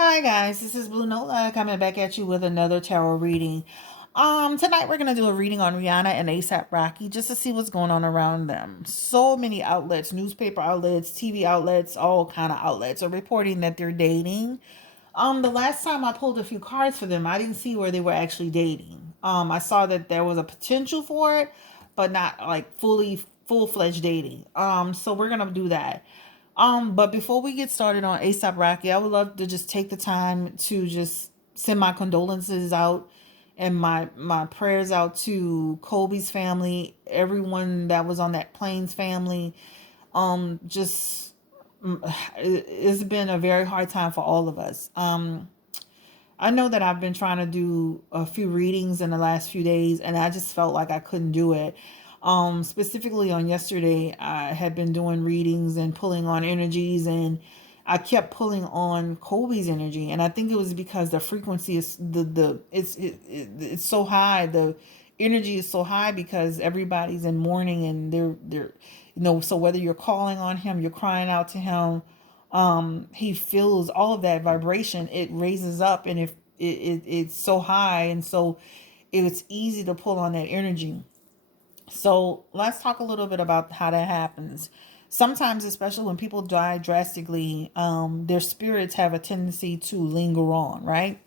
Hi guys, this is Blue Nola coming back at you with another tarot reading. Tonight we're gonna do a reading on Rihanna and ASAP Rocky just to see what's going on around them. So many outlets, newspaper outlets, TV outlets, all kind of outlets are reporting that they're dating. The last time I pulled a few cards for them, I didn't see where they were actually dating. I saw that there was a potential for it, but not like full-fledged dating. So we're gonna do that. But before we get started on ASAP Rocky, I would love to just take the time to just send my condolences out and my prayers out to Kobe's family, everyone that was on that plane's family. Just it's been a very hard time for all of us. I know that I've been trying to do a few readings in the last few days, and I just felt like I couldn't do it. Specifically on yesterday, I had been doing readings and pulling on energies, and I kept pulling on Kobe's energy, and I think it was because the frequency is it's so high. The energy is so high because everybody's in mourning, and they're so whether you're calling on him, you're crying out to him, he feels all of that vibration. It raises up, and if it's so high, and so it's easy to pull on that energy. So let's talk a little bit about how that happens. Sometimes, especially when people die drastically, their spirits have a tendency to linger on, right?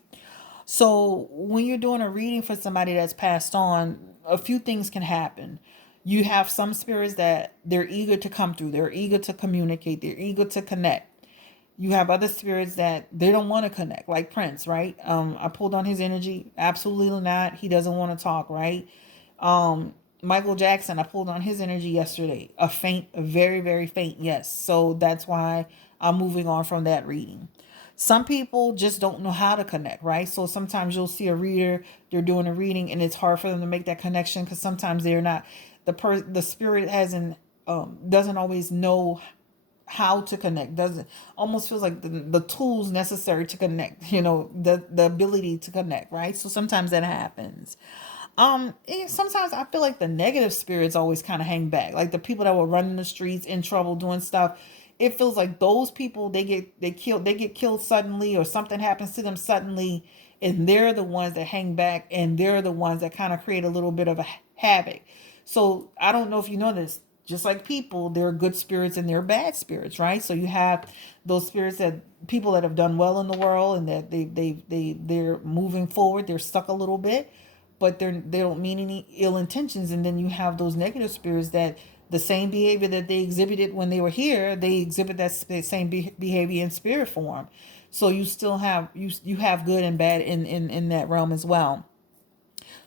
So when you're doing a reading for somebody that's passed on, a few things can happen. You have some spirits that they're eager to come through, they're eager to communicate, they're eager to connect. You have other spirits that they don't want to connect, like Prince, right? I pulled on his energy. Absolutely not. He doesn't want to talk, right? Michael Jackson, I pulled on his energy yesterday. A faint, a very, very faint yes. So that's why I'm moving on from that reading. Some people just don't know how to connect, right? So sometimes you'll see a reader, they're doing a reading, and it's hard for them to make that connection because sometimes they're not the spirit hasn't doesn't always know how to connect, doesn't almost feels like the tools necessary to connect, the ability to connect, right? So sometimes that happens. Sometimes I feel like the negative spirits always kind of hang back, like the people that were running the streets in trouble doing stuff. It feels like those people, they get killed suddenly, or something happens to them suddenly, and they're the ones that hang back, and they're the ones that kind of create a little bit of a havoc. So I don't know if you know this, just like people, there are good spirits and there are bad spirits, right? So you have those spirits, that people that have done well in the world, and that they're moving forward, they're stuck a little bit, but they don't mean any ill intentions. And then you have those negative spirits that the same behavior that they exhibited when they were here, they exhibit that same behavior in spirit form. So you still have you have good and bad in that realm as well.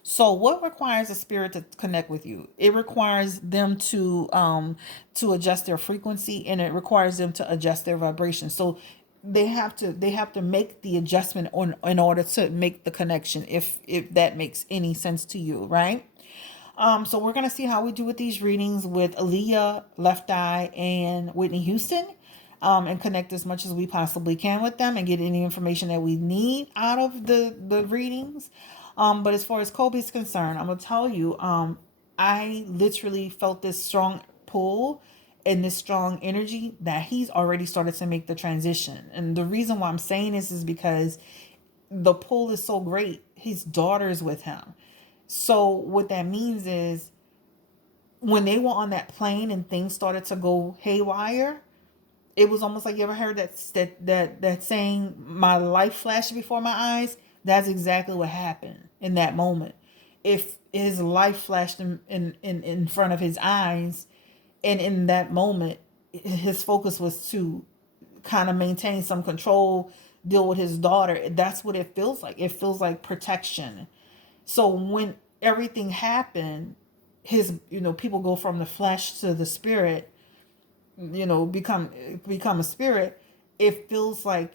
So what requires a spirit to connect with you? It requires them to adjust their frequency, and it requires them to adjust their vibration. So they have to make the adjustment on in order to make the connection, if that makes any sense to you, right? So we're gonna see how we do with these readings with Aaliyah, Left Eye, and Whitney Houston. And connect as much as we possibly can with them and get any information that we need out of the readings. But as far as Kobe's concerned, I'm gonna tell you, I literally felt this strong pull and this strong energy that he's already started to make the transition. And the reason why I'm saying this is because the pull is so great. His daughter's with him. So what that means is, when they were on that plane and things started to go haywire, it was almost like, you ever heard that saying, "My life flashed before my eyes." That's exactly what happened in that moment. If his life flashed in front of his eyes, and in that moment, his focus was to kind of maintain some control, deal with his daughter. That's what it feels like. It feels like protection. So when everything happened, people go from the flesh to the spirit, become a spirit. It feels like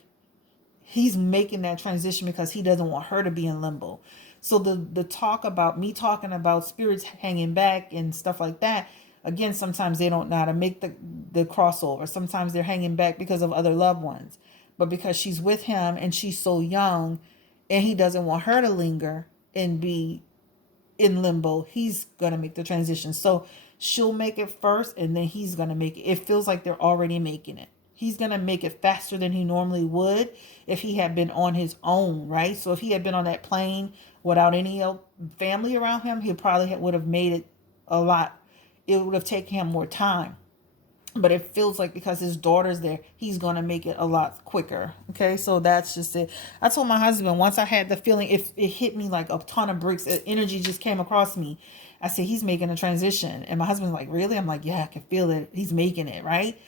he's making that transition because he doesn't want her to be in limbo. So the talk about me talking about spirits hanging back and stuff like that, again, sometimes they don't know how to make the crossover. Sometimes they're hanging back because of other loved ones, but because she's with him and she's so young, and he doesn't want her to linger and be in limbo, he's gonna make the transition. So she'll make it first, and then he's gonna make it. It feels like they're already making it. he's going to make it faster than he normally would if he had been on his own, right? So if he had been on that plane without any family around him, he probably would have made it a lot. It would have taken him more time, but it feels like because his daughter's there, he's going to make it a lot quicker. Okay, so that's just it. I told my husband, once I had the feeling, if it hit me like a ton of bricks, energy just came across me. I said, he's making a transition. And my husband's like, really? I'm like, yeah, I can feel it. He's making it, right?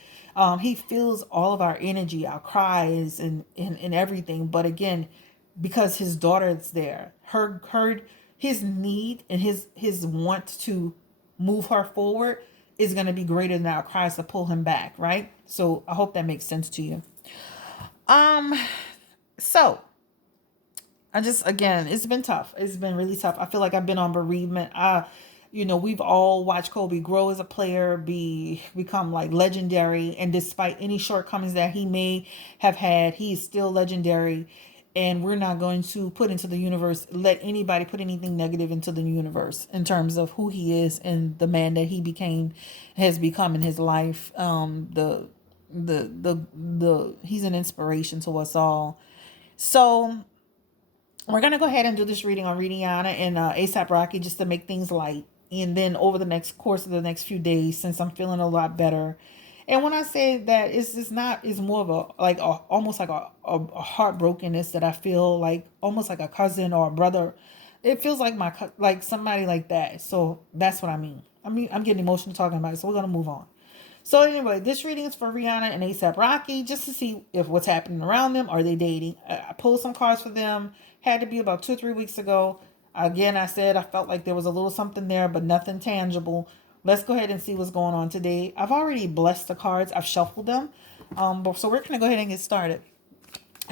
He feels all of our energy, our cries, and everything. But again, because his daughter is there, her his need and his want to move her forward is going to be greater than our cries to pull him back, right? So I hope that makes sense to you. Um, so I just, again, it's been tough. It's been really tough. I feel like I've been on bereavement. We've all watched Kobe grow as a player, become like legendary, and despite any shortcomings that he may have had, he is still legendary. And we're not going to put into the universe, let anybody put anything negative into the universe in terms of who he is and the man that has become in his life. He's an inspiration to us all. So we're going to go ahead and do this reading on Rihanna and ASAP Rocky just to make things light. And then over the next course of the next few days, since I'm feeling a lot better. And when I say that, it's more of almost like a heartbrokenness that I feel like almost like a cousin or a brother. It feels like like somebody like that. So that's what I mean. I'm getting emotional talking about it. So we're going to move on. So anyway, this reading is for Rihanna and ASAP Rocky, just to see if what's happening around them. Are they dating? I pulled some cards for them. Had to be about 2 or 3 weeks ago. Again, I said I felt like there was a little something there, but nothing tangible. Let's go ahead and see what's going on today. I've already blessed the cards. I've shuffled them. So we're going to go ahead and get started.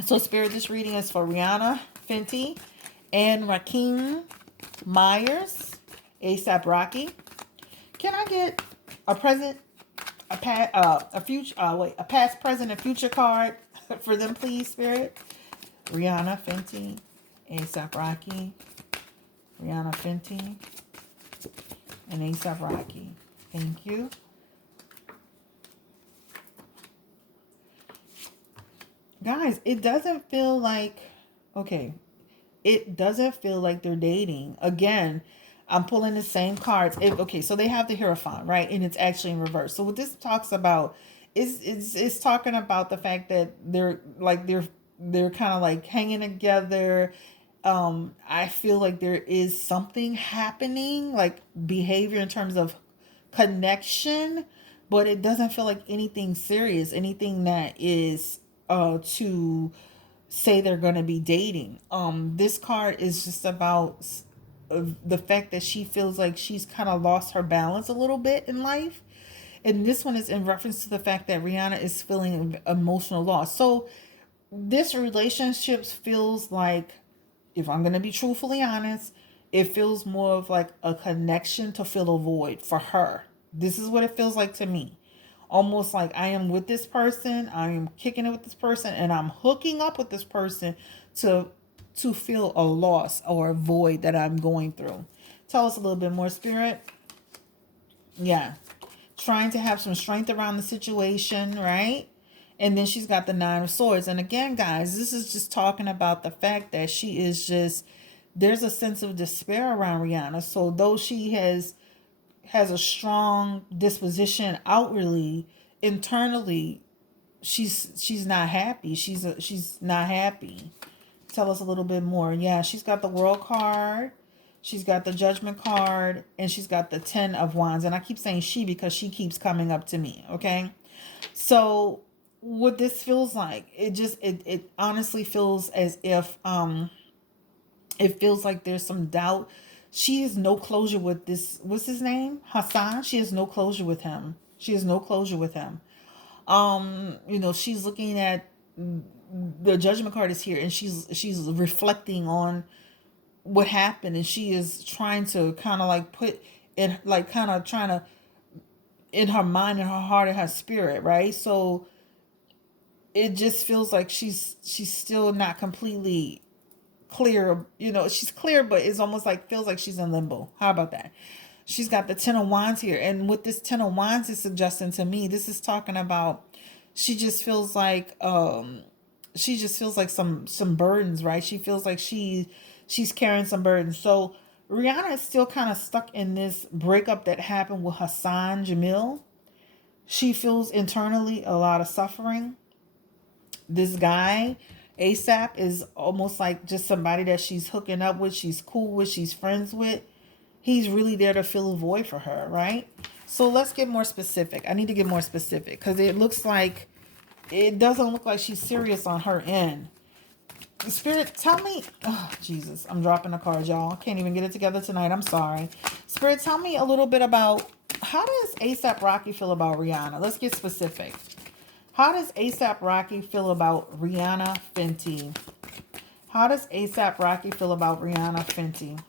So Spirit, this reading is for Rihanna Fenty and Rakeem Myers, ASAP Rocky. Can I get a present? A past, present, and future card for them, please, Spirit. Rihanna Fenty, ASAP Rocky. Rihanna Fenty, and ASAP Rocky. Thank you. Guys, it doesn't feel like, okay, it doesn't feel like they're dating. Again, I'm pulling the same cards. Okay, so they have the Hierophant, right? And it's actually in reverse. So what this talks about is talking about the fact that they're kind of like hanging together. I feel like there is something happening, like behavior in terms of connection, but it doesn't feel like anything serious, anything that is to say they're going to be dating. This card is just about the fact that she feels like she's kind of lost her balance a little bit in life. And this one is in reference to the fact that Rihanna is feeling emotional loss. So this relationship feels like, if I'm going to be truthfully honest, it feels more of like a connection to fill a void for her. This is what it feels like to me. Almost like I am with this person, I am kicking it with this person, and I'm hooking up with this person to feel a loss or a void that I'm going through. Tell us a little bit more, Spirit. Yeah. Trying to have some strength around the situation, right? And then she's got the Nine of Swords. And again, guys, this is just talking about the fact that she is just, there's a sense of despair around Rihanna. So though she has a strong disposition outwardly, internally, she's not happy. She's not happy. Tell us a little bit more. Yeah, she's got the World card. She's got the Judgment card, and she's got the Ten of Wands. And I keep saying she because she keeps coming up to me, okay? So what this feels like, it honestly feels as if it feels like there's some doubt. She has no closure with this, what's his name? Hassan. She has no closure with him. She has no closure with him. She's looking at the Judgment card is here, and she's reflecting on what happened, and she is trying to kind of like put in, like kind of trying to, in her mind and her heart and her spirit, right? So it just feels like she's still not completely clear. She's clear, but it's almost like feels like she's in limbo. How about that? She's got the Ten of Wands here, and what this Ten of Wands is suggesting to me, this is talking about She just feels like some burdens, right? She feels like she's carrying some burdens. So Rihanna is still kind of stuck in this breakup that happened with Hassan Jamil. She feels internally a lot of suffering. This guy, ASAP, is almost like just somebody that she's hooking up with, she's cool with, she's friends with. He's really there to fill a void for her, right? So let's get more specific. I need to get more specific because it doesn't look like she's serious on her end. Spirit, tell me. Oh, Jesus, I'm dropping the cards, y'all. Can't even get it together tonight. I'm sorry. Spirit, tell me a little bit about how does ASAP Rocky feel about Rihanna? Let's get specific. How does ASAP Rocky feel about Rihanna Fenty? How does ASAP Rocky feel about Rihanna Fenty?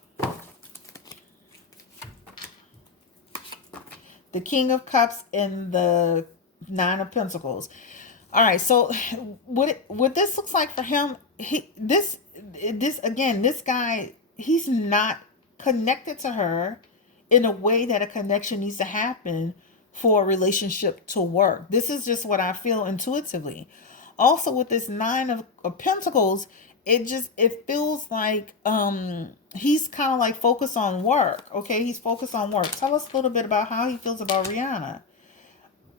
The King of Cups and the Nine of Pentacles. All right, so what this looks like for him, this guy, he's not connected to her in a way that a connection needs to happen for a relationship to work. This is just what I feel intuitively. Also, with this Nine of Pentacles, it feels like he's kind of like focused on work. Okay, he's focused on work. Tell us a little bit about how he feels about Rihanna.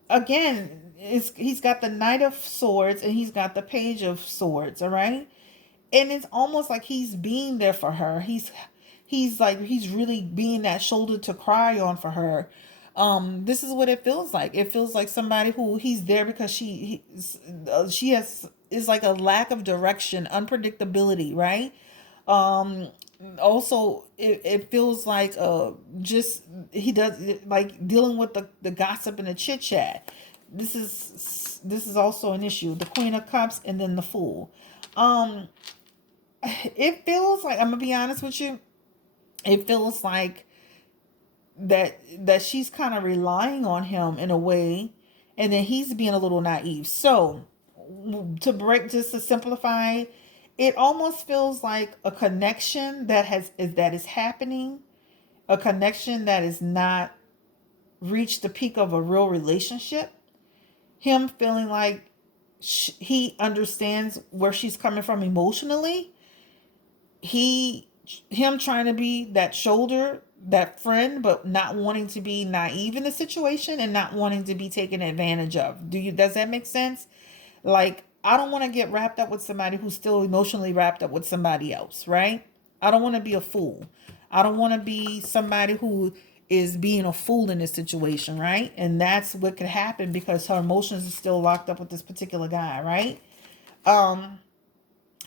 Again, he's got the Knight of Swords and he's got the Page of Swords, all right? And it's almost like he's being there for her. He's really being that shoulder to cry on for her. This is what it feels like. It feels like somebody who he's there because she has is like a lack of direction, unpredictability, right? um Also, it feels like just he does like dealing with the gossip and the chit chat. This is also an issue. The Queen of Cups and then the Fool. um it feels like, I'm gonna be honest with you, it feels like that she's kind of relying on him in a way, and then he's being a little naive. So just to simplify, it almost feels like a connection that is happening, a connection that is not reached the peak of a real relationship. Him feeling like he understands where she's coming from emotionally. he Him trying to be that shoulder, that friend, but not wanting to be naive in the situation and not wanting to be taken advantage of. Does that make sense? Like, I don't want to get wrapped up with somebody who's still emotionally wrapped up with somebody else, right? I don't want to be a fool. I don't want to be somebody who is being a fool in this situation, right? And that's what could happen because her emotions are still locked up with this particular guy, right? Um,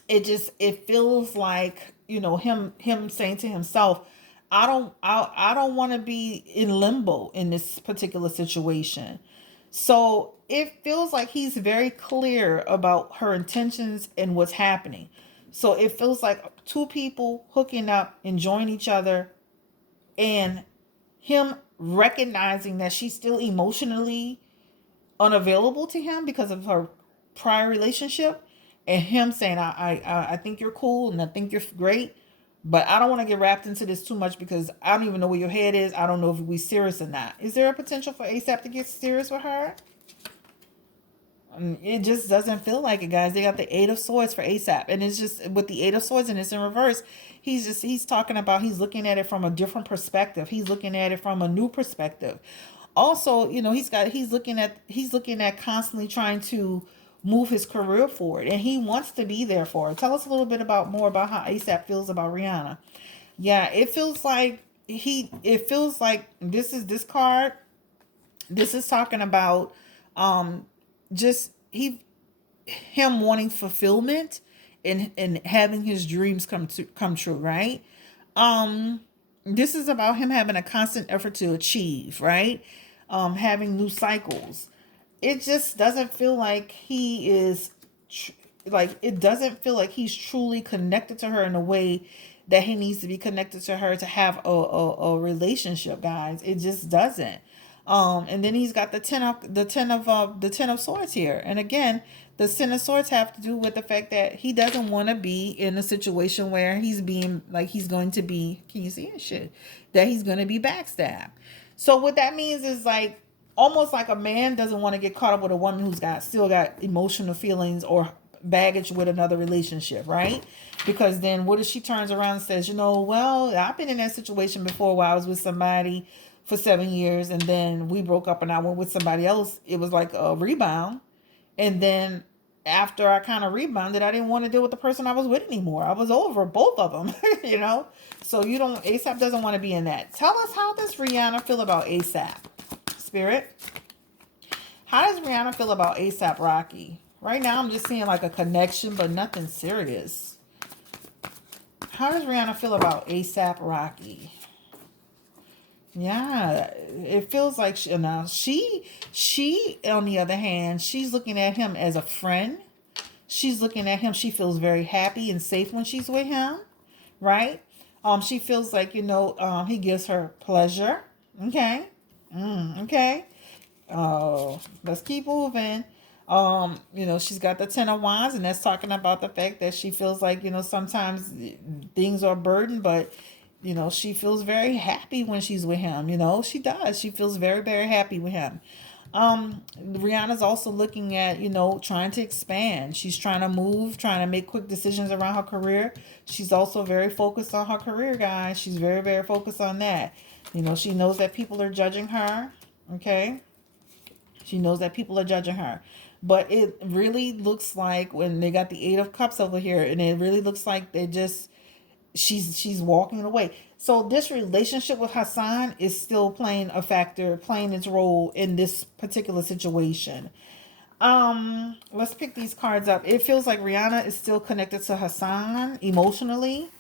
it feels like, him saying to himself, I don't want to be in limbo in this particular situation. So it feels like he's very clear about her intentions and what's happening. So it feels like two people hooking up, enjoying each other, and him recognizing that she's still emotionally unavailable to him because of her prior relationship, and him saying, I think you're cool and I think you're great, but I don't want to get wrapped into this too much because I don't even know where your head is. I don't know if we serious or not. Is there a potential for ASAP to get serious with her? It just doesn't feel like it, guys. They got the Eight of Swords for ASAP, and it's just with the Eight of Swords and it's in reverse. He's talking about, he's looking at it from a different perspective. He's looking at it from a new perspective. Also, he's looking at constantly trying to move his career forward, and he wants to be there for her. Tell us a little bit about more about how ASAP feels about Rihanna. Yeah, it feels like this card. This is talking about just him wanting fulfillment and having his dreams come true, right? um this is about him having a constant effort to achieve, right? Having new cycles. It just doesn't feel like he is tr- like, it doesn't feel like he's truly connected to her in a way that he needs to be connected to her to have a relationship, guys. It just doesn't. And then he's got the ten of swords here, and again, the ten of swords have to do with the fact that he doesn't want to be in a situation where he's being like, he's going to be, can you see it, shit, that he's going to be backstabbed. So what that means is like, almost like a man doesn't want to get caught up with a woman who's got still got emotional feelings or baggage with another relationship, right? Because then what if she turns around and says, well, I've been in that situation before where I was with somebody for 7 years and then we broke up and I went with somebody else. It was like a rebound. And then after I kind of rebounded, I didn't want to deal with the person I was with anymore. I was over both of them, you know? So ASAP doesn't want to be in that. Tell us, how does Rihanna feel about ASAP? Spirit? How does Rihanna feel about ASAP Rocky? Right now I'm just seeing like a connection, but nothing serious. How does Rihanna feel about ASAP Rocky? Yeah, it feels like she on the other hand, she's looking at him as a friend. She's looking at him. She feels very happy and safe when she's with him, right? She feels like he gives her pleasure. Okay, okay. Let's keep moving. She's got the Ten of Wands, and that's talking about the fact that she feels like sometimes things are a burden, but she feels very happy when she's with him. She does. She feels very, very happy with him. Rihanna's also looking at, trying to expand. She's trying to move, trying to make quick decisions around her career. She's also very focused on her career, guys. She's very, very focused on that. She knows that people are judging her. Okay. She knows that people are judging her. But it really looks like when they got the Eight of Cups over here, and it really looks like she's walking away. So this relationship with Hassan is still playing a factor, playing its role in this particular situation. Let's pick these cards up. It feels like Rihanna is still connected to Hassan emotionally.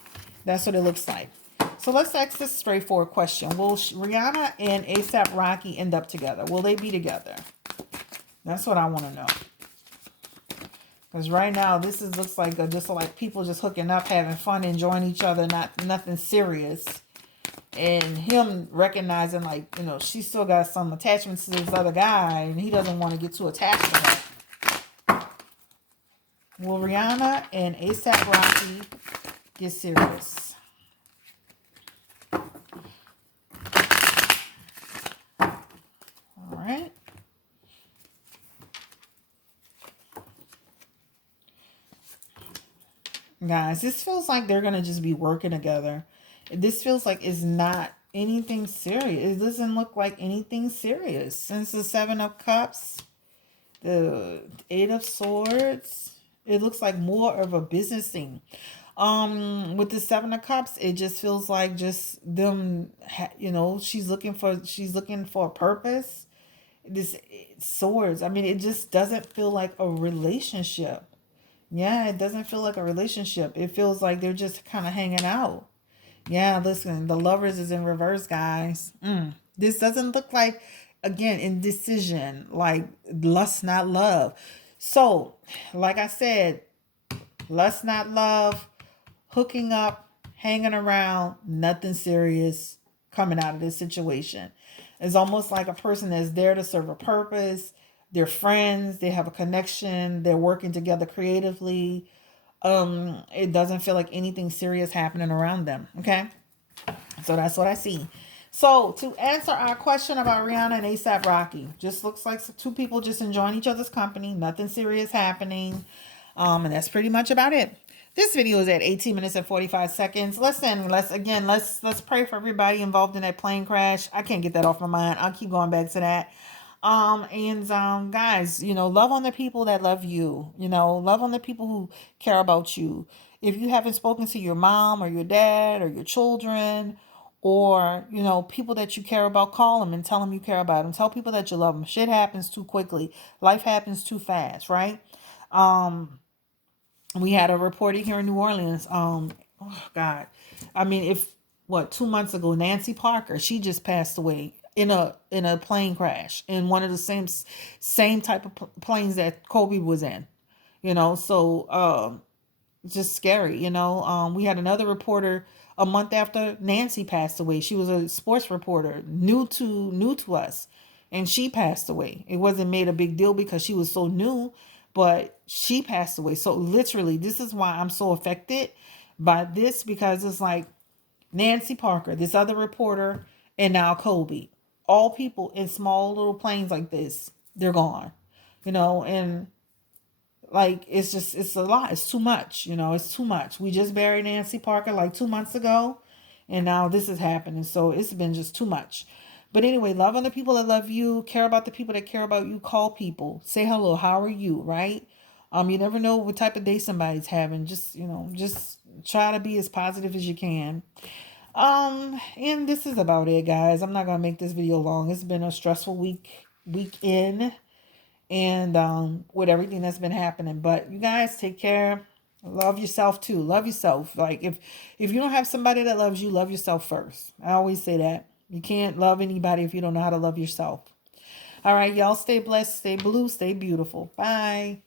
That's what it looks like. So let's ask this straightforward question. Will Rihanna and ASAP Rocky end up together? Will they be together? That's what I want to know. Because right now, looks like just like people just hooking up, having fun, enjoying each other, nothing serious. And him recognizing, like, she still got some attachment to this other guy, and he doesn't want to get too attached to her. Will Rihanna and ASAP Rocky get serious? All right. Guys, this feels like they're going to just be working together. This feels like it's not anything serious. It doesn't look like anything serious. Since the Seven of Cups, the Eight of Swords, it looks like more of a business thing. With the Seven of Cups, it just feels like just them, she's looking for a purpose. This Swords, I mean, it just doesn't feel like a relationship. Yeah, it doesn't feel like a relationship. It feels like they're just kind of hanging out. Yeah, listen, the Lovers is in reverse, guys. This doesn't look like, again, indecision, like lust, not love. So, like I said, lust, not love, hooking up, hanging around, nothing serious coming out of this situation. It's almost like a person that's there to serve a purpose. They're friends, they have a connection, they're working together creatively. It doesn't feel like anything serious happening around them. Okay. So that's what I see. So to answer our question about Rihanna and ASAP Rocky, just looks like two people just enjoying each other's company, nothing serious happening. And that's pretty much about it. This video is at 18 minutes and 45 seconds. Listen, let's pray for everybody involved in that plane crash. I can't get that off my mind. I'll keep going back to that. Guys, love on the people that love you. Love on the people who care about you. If you haven't spoken to your mom or your dad or your children, or people that you care about, call them and tell them you care about them. Tell people that you love them. Shit happens too quickly. Life happens too fast, right? We had a reporter here in New Orleans. Oh God, I mean, 2 months ago, Nancy Parker, she just passed away in a plane crash in one of the same type of planes that Kobe was in. So just scary. We had another reporter a month after Nancy passed away. She was a sports reporter, new to us, and she passed away. It wasn't made a big deal because she was so new, but she passed away. So literally, this is why I'm so affected by this, because it's like Nancy Parker, this other reporter, and now Kobe. all people in small little planes like this, they're gone, and like it's a lot. It's too much, it's too much. We just buried Nancy Parker like 2 months ago, and now this is happening. So it's been just too much. But anyway, love on the people that love you, care about the people that care about you, call people, say hello, how are you, right? You never know what type of day somebody's having. Just try to be as positive as you can. And this is about it, guys. I'm not gonna make this video long. It's been a stressful weekend, and with everything that's been happening. But you guys take care. Love yourself too. Love yourself. Like if you don't have somebody that loves you, love yourself first. I always say that. You can't love anybody if you don't know how to love yourself. All right, y'all stay blessed, stay blue, stay beautiful. Bye.